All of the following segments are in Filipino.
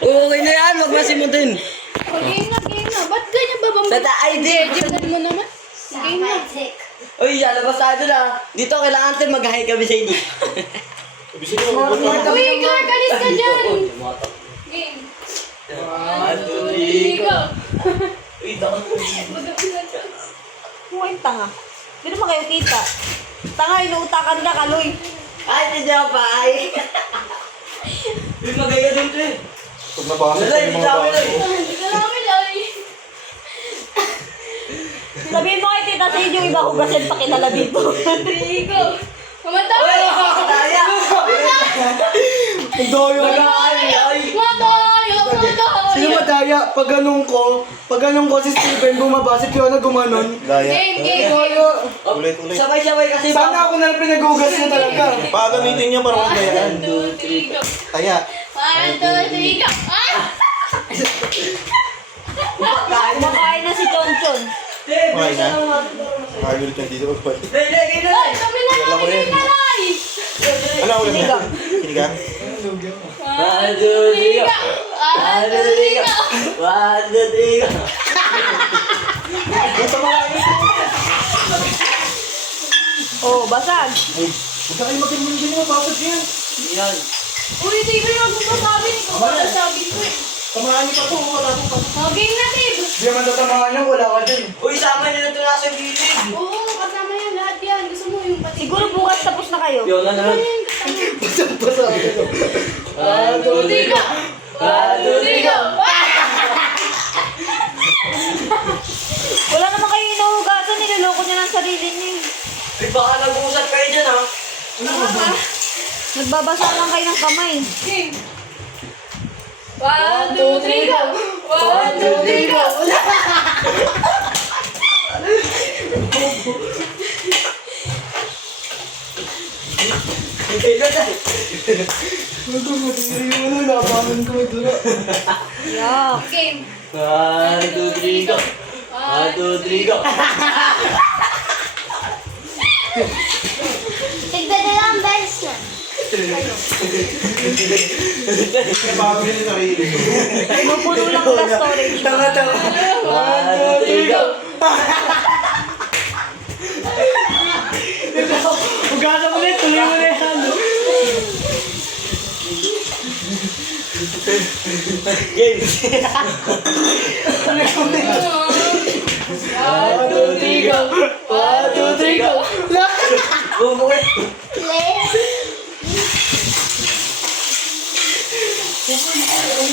Okay na yan, wag masimutin. Game na. Ba't ganyan ba bang... Tata, ay di. Tignan mo naman. Game na. Uy, lalabas tayo na. Dito, kailangan natin mag-hi kami sa inyo. Uy, Clark, alis ka dyan. Game. 1, 2, 3, go. Uy, takot. Huwag tanga. Hindi naman kayo kita. Tanga, inuutakan ka, Kaloy. Ay, hindi ako pa. Ay. Uy, magaya dito eh. Pag nabasa Lalay, yung hindi mga kami baso. lang. Hindi ka namin lari. Sabihin mo kay Tita Sid yung iba hugasin pa kilala dito. 3, go. Kumanta. Uy, daya. Ang doyo na. Sino madaya? Pag ganun ko si Steven bumaba, si Fiona gumanon. Daya. Game. Ulit. Sabay-sabay kasi Sana ako na lang pinag-ugas niya talaga. Pagamitin niya para magdayaan. 1, 2, 3, go. Taya. 1, 2, 3, go. Kumakain na si Chonchon. Okay na. Nakagalit na dito magpalit. Dali na. Ay, kami na Wala ko yan. lari. Ano ulit na? Kinigang? 1, 2, 3, go. 1, 2, 3, go. 1, 2, 3, go. Oh, basag. Huwag ka kayo mag-inom din mo, papad yan. Yan. Uy, di ko yung magpasabi. Ikaw ba nasabi ko eh. Tamaan niyo pa to, wala po pa. Game na, Tib. Hindi naman tatamaan niyo, wala ka dyan. Uy, sama nyo na ito nasa gilid. Oo, kasama yan lahat yan. Gusto mo yung pati. Siguro bukas tapos na kayo. Yun na lang. Yan, kasama. Basta ako. 1, 2, 3, go. 1, 2, 3, go. Wala naman kayo inuhugasan, niloloko niya ng sarili niya. Uy, baka nag-uusap kayo dyan ha. Nagbabasa lang kayo ng kamay. Game. 1, 2, 3, go. 1, 2, 3, go. Ito, matiri yung ano, labangan ko ito na. Yeah. Game. 1, 2, 3, go. 1, 2, 3, go. Tignan na lang, best na. Bago niya sa sarili. Mapuno lang ang storage. Tanga. 1, 2, 3, go. Hugasan mo na, tuloy mo na yan. Game. 1, 2, 3, go. 1, 2, 3, go. Bumuwi. Ano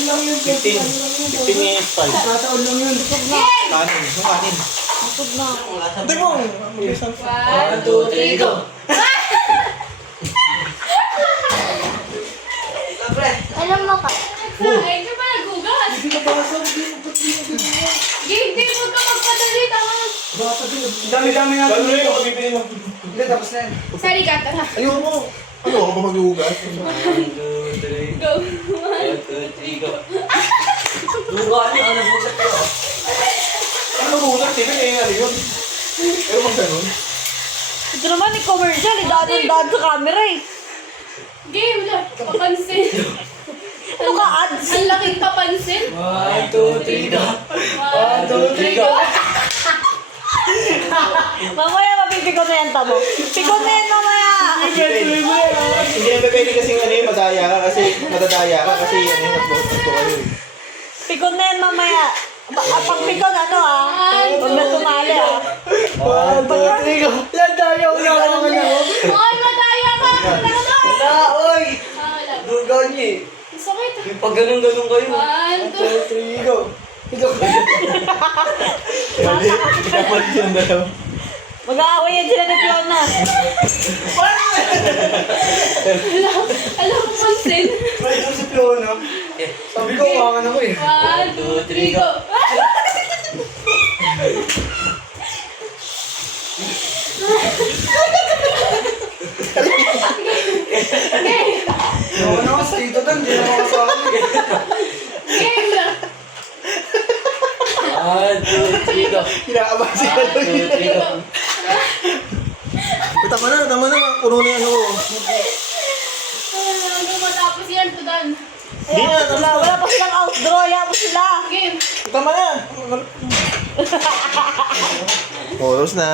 lang yun? 15 minutes pa. Tataon lang yun. Kanin. Yung kanin. Matod na. Hindi mo. 1, 2, 3, go. Siyempre. Alam mo ka. Ay, ka pa naghugas. Hindi ka basa, hindi mo ba't di mo ginawa? Game, Tib, huwag ka magpadali. Tama. Basa din. Dami-dami nga. Gano'n yun ako bibili ng... Hindi, tapos na yan. Sali ka, tara. Ayun mo. Ano ako ba maghuhugas? 1, 2, 3. Go. 1, 2, 3, go. Luka niyo, ano po sa kayo? Ano maghuhugas? Sino eh, ano yun? Pero mag ganun. Ito naman ni commercial, idaan sa camera eh. Game, wala. Papansin. Ano ka, ads? Ang laking papansin. 1, 2, 3, go. 1, 2, 3, go. Mamaya mapipikon na yan, tamo. Pikon na yan mamaya. Hindi na pwede kasing ano yung madaya ka kasi madadaya ka kasi ano yung nagbuhat ko kayo eh. Pikon na yan mamaya. Pag pikon, ano ah? Huwag na tumali ah. 1, 2, 3, go. Yan tayo, una ka naman ako. Oy, madaya ka. Wala ka na. Wala, oy! Wala. Luka niyo eh. Ang sakit. Yung pag ganun-ganun kayo. 1, 2. 3, go. Ikaw. Mali. Ikapalit yung dalaw. Mag-aaway yan sila ni Fiona. Alam mo, pansin. Ay, ito si Fiona. Sabi ko, uwangan ako eh. 1, 2, 3, go. Ako na kasi dito doon, hindi na makasama. Game na. 1, 2, 3, go. Kinakabahan si 1, 2, 3, go. Tama na. Puno na yung ano ko. Hanggang matapos yan, to done. Hindi na, tapos na. Wala pa silang outdraw. Hayaan mo sila. Game. Tama na. Oh, tapos na.